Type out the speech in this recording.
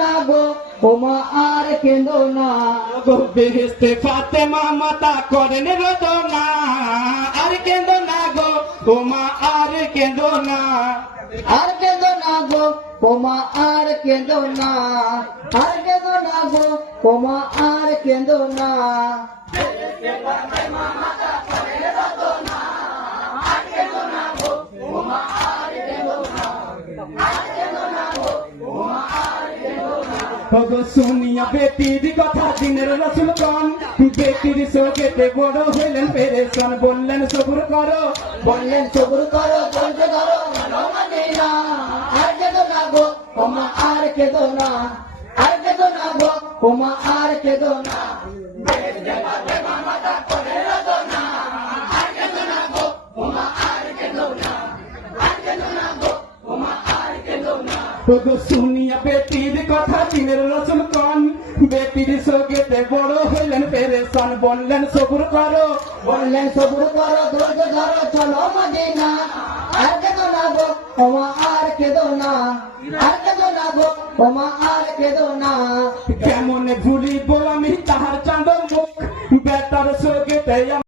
না গো ওমা আর কেঁদো না গো বেহেশতে ফাতেমা মাতা করেন রোদনা আর কেঁদো না গো ওমা আর কেঁদো না আর কেঁদো না গো ওমা আর কেঁদো না আর কেঁদো না গো ওমা আর কেঁদো না গো শুনিয়া বেটির কথা দিনের রসুল কন বেটির শোকেতে বড় হইলেন পেরেশান বললেন সবুর করো বললেন সবুর করো ধৈর্য ধরো চলো মদিনা আর কেঁদো না গো ওমা আর কেঁদো না আর কেঁদো না গো ওমা আর কেঁদো না গো শুনিয়া বেটির কথা দিনের রসুল কন বেটির শোকেতে বড় হইলেন পেরেশান বললেন সবুর করো বললেন সবুর করো ধৈর্য ধরো চলো মদিনা আর কেঁদো না গো ওমা আর কেঁদো না আর কেঁদো না গো ওমা আর কেঁদো না কেমন ভুলিব আমি তাহার চাঁদ মুখ বেটার শোকেতে